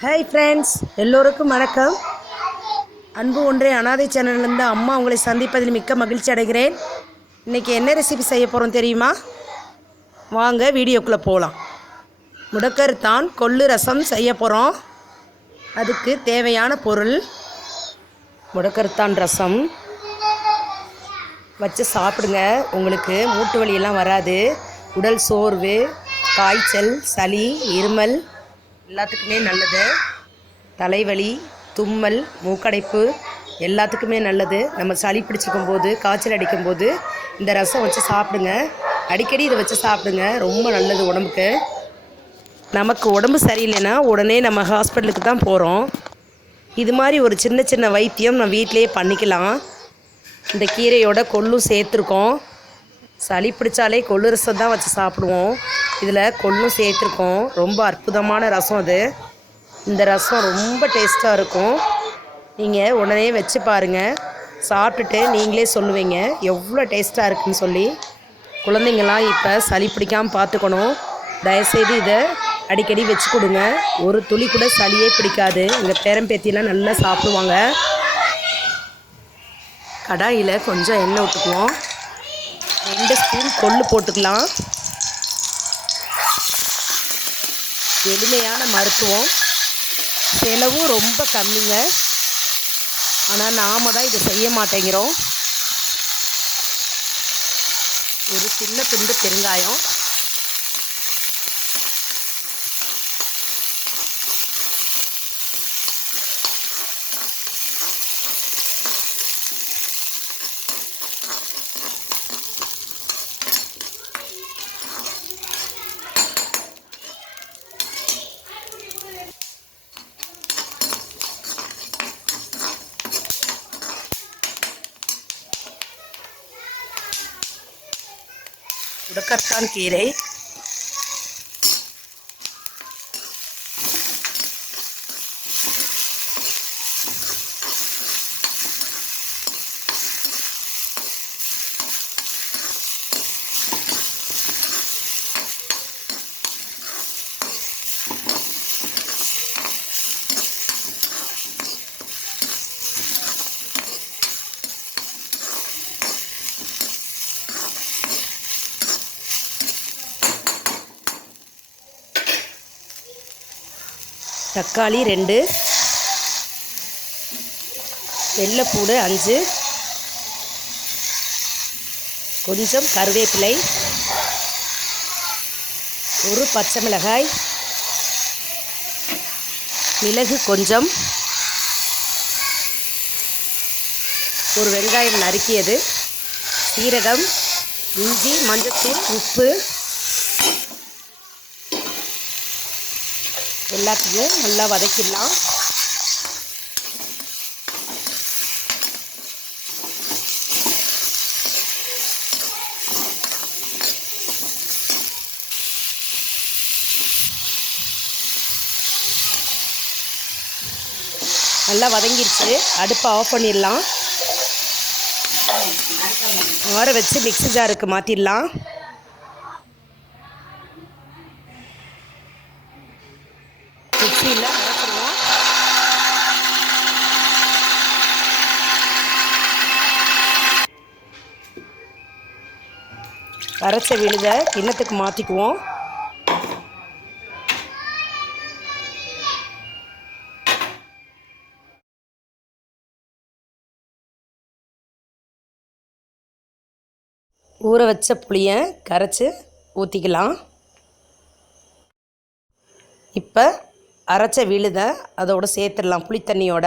Hi friends எல்லோருக்கும் வணக்கம். அன்பு ஒன்றே அனாதை சேனல்லேருந்து அம்மா உங்களை சந்திப்பதில் மிக்க மகிழ்ச்சி அடைகிறேன். இன்றைக்கி என்ன ரெசிபி செய்ய போகிறோம் தெரியுமா? வாங்க வீடியோக்குள்ளே போகலாம் முடக்கருத்தான் கொள்ளு ரசம் செய்ய போகிறோம் அதுக்கு தேவையான பொருள் முடக்கருத்தான் ரசம். வச்சு சாப்பிடுங்க. உங்களுக்கு மூட்டு வலியெல்லாம் வராது. உடல் சோர்வு காய்ச்சல் சளி இருமல் எல்லாத்துக்குமே நல்லது. தலைவலி தும்மல் மூக்கடைப்பு எல்லாத்துக்குமே நல்லது. நம்ம சளி பிடிச்சிக்கும் போது காய்ச்சல் அடிக்கும் போது இந்த ரசம் வச்சு சாப்பிடுங்க. அடிக்கடி இதை வச்சு சாப்பிடுங்க. ரொம்ப நல்லது உடம்புக்கு. நமக்கு உடம்பு சரியில்லைன்னா உடனே நம்ம ஹாஸ்பிட்டலுக்கு தான் போகிறோம் இது மாதிரி ஒரு சின்ன சின்ன வைத்தியம் நம்ம வீட்டிலேயே பண்ணிக்கலாம். இந்த கீரையோட கொள்ளும் சேர்த்துருக்கோம். சளி பிடிச்சாலே கொள்ளு ரசம் தான் வச்சு சாப்பிடுவோம். இதில் கொள்ளும் சேர்த்துருக்கோம். ரொம்ப அற்புதமான ரசம் அது. இந்த ரசம் ரொம்ப டேஸ்ட்டாக இருக்கும். நீங்கள் உடனே வச்சு பாருங்கள் சாப்பிட்டுட்டு நீங்களே சொல்லுவீங்க. எவ்வளோ டேஸ்ட்டாக இருக்குன்னு சொல்லி. குழந்தைங்களாம் இப்போ சளி பிடிக்காமல் பார்த்துக்கணும். தயவுசெய்து இதை அடிக்கடி வச்சு கொடுங்க. ஒரு துளி கூட சளியே பிடிக்காது. எங்கள் பேரம்பேத்திலாம் நல்லா சாப்பிடுவாங்க. கடாயில் கொஞ்சம் எண்ணெய் விட்டுக்குவோம் ரெண்டு ஸ்பூன் கொள்ளு போட்டுக்கலாம். எளிமையான மருத்துவம். செலவும் ரொம்ப கம்மிங்க. ஆனால் நாம் தான் இதை செய்ய மாட்டேங்கிறோம். ஒரு சின்ன துண்டு பெருங்காயம். உடக்கத்தான் கீரை தக்காளி ரெண்டு. வெள்ளைப்பூடு அஞ்சு. கொஞ்சம் கருவேப்பிலை. ஒரு பச்சை மிளகாய். மிளகு கொஞ்சம். ஒரு வெங்காயம் நறுக்கியது. சீரகம் இஞ்சி மஞ்சத்தூள் உப்பு. எல்லாத்தையும் நல்லா வதக்கிடலாம். நல்லா வதங்கிடுச்சு அடுப்பை ஆஃப் பண்ணிடலாம். ஆற வச்சு மிக்ஸி ஜாருக்கு மாற்றிடலாம் அரைச்ச விழுத கிண்ணத்துக்கு மாற்றிக்குவோம் ஊற வச்ச புளியை கரைச்சி ஊற்றிக்கலாம் இப்போ அரைச்ச விழுத அதோடு சேர்த்துடலாம் புளி தண்ணியோட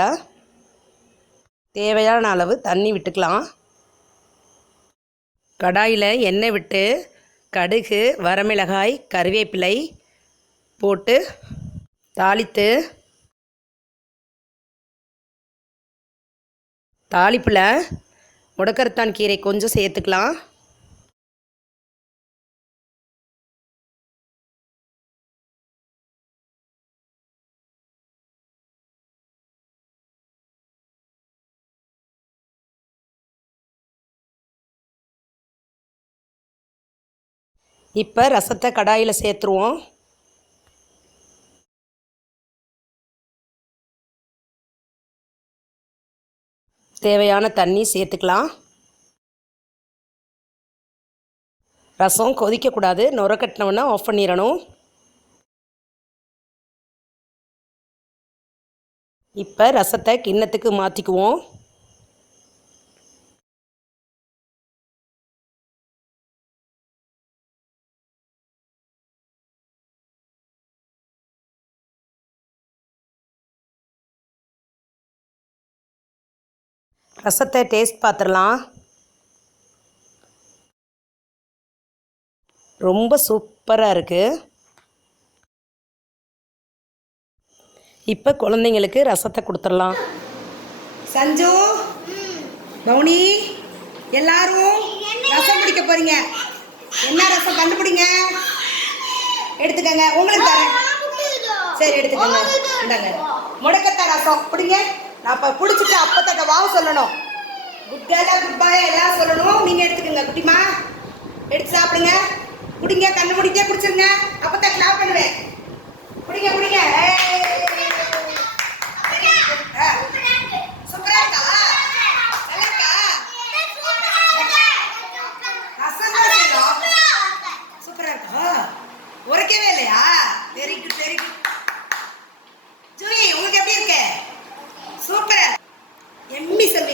தேவையான அளவு தண்ணி விட்டுக்கலாம். கடாயில் எண்ணெய் விட்டு கடுகு வரமிளகாய் கருவேப்பிலை போட்டு தாளித்து தாளிப்பில் முடக்கரத்தான் கீரை கொஞ்சம் சேர்த்துக்கலாம். இப்போ ரசத்தை கடாயில் சேர்த்துருவோம். தேவையான தண்ணி சேர்த்துக்கலாம். ரசம் கொதிக்கக்கூடாது நுர கட்டினோன்னா ஆஃப் பண்ணிடணும். இப்போ ரசத்தை கிண்ணத்துக்கு மாற்றிக்குவோம் ரசத்தை டேஸ்ட் பார்த்துடலாம். ரொம்ப சூப்பராக இருக்குது இப்போ குழந்தைங்களுக்கு ரசத்தை கொடுத்துடலாம். சஞ்சு மௌனி எல்லாரும் ரசம் பிடிக்க போறீங்க. என்ன ரசம் கண்டுபிடிங்க. எடுத்துக்கங்க உங்களுக்கு தரேன். சரி எடுத்துக்கங்க. இந்தாங்க. முடக்கத்தா ரசம். பிடிங்க நான் இப்போ பிடிச்சிட்டு அப்பத்தட்ட வாவ் சொல்லணும். குட் கேர்லா குட் பாய் எல்லாம் சொல்லணும். நீங்கள் எடுத்துக்கோங்க குட்டிமா எடுத்து சாப்பிடுங்க. குடிங்க கண்ணு முடிக்க குடிச்சிருங்க. அப்பதான் கிளாப் பண்ணுவேன். குடிங்க குடிங்க ஏய். ஆ. சூப்பரா இருக்கா நல்லா இருக்கா ரசம் தான் செய்றோம். சூப்பரா இருக்கா உரைக்கவே இல்லையா very good very good Juhi உங்களுக்கு எப்படி இருக்கு சூப்பரா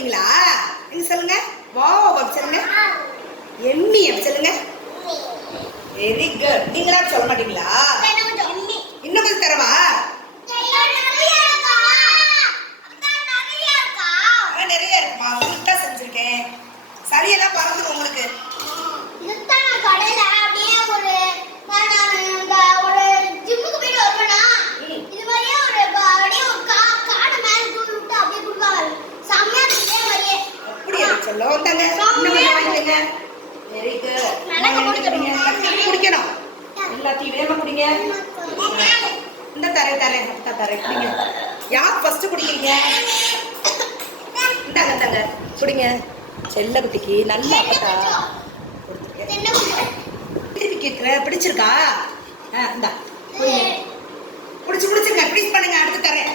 எம்மி நீங்க சொல்லுங்க. வா அப்படி சொல்லுங்க. எம்மி அப்படி சொல்லுங்க. வெரி குட் நீங்களா சொல்ல மாட்டீங்களா? இன்னும் கொஞ்சம் தரவா? நிறைய இருக்குமா? உங்களுக்கு தான் செஞ்சிருக்கேன். சரியெல்லாம் பறந்துடும் உங்களுக்கு. சொல்லோ இந்தாங்க வாங்கிக்கங்க. வெரி குட் குடிக்கணும். எல்லாத்தையும் வேகமா குடிங்க. இந்த தரை தரை அக்கா தரை குடிங்க. யார் ஃபர்ஸ்ட் குடிக்கிறீங்க? இந்தாங்க இந்தாங்க. குடிங்க. செல்ல குட்டிக்கு நல்ல அப்பத்தா. திருப்பி கேட்குறேன் பிடிச்சிருக்கா? ஆ இந்தா. பிடிச்சி பிடிச்சிருக்கேன் ப்ளீஸ் பண்ணுங்க. அடுத்து தரேன்.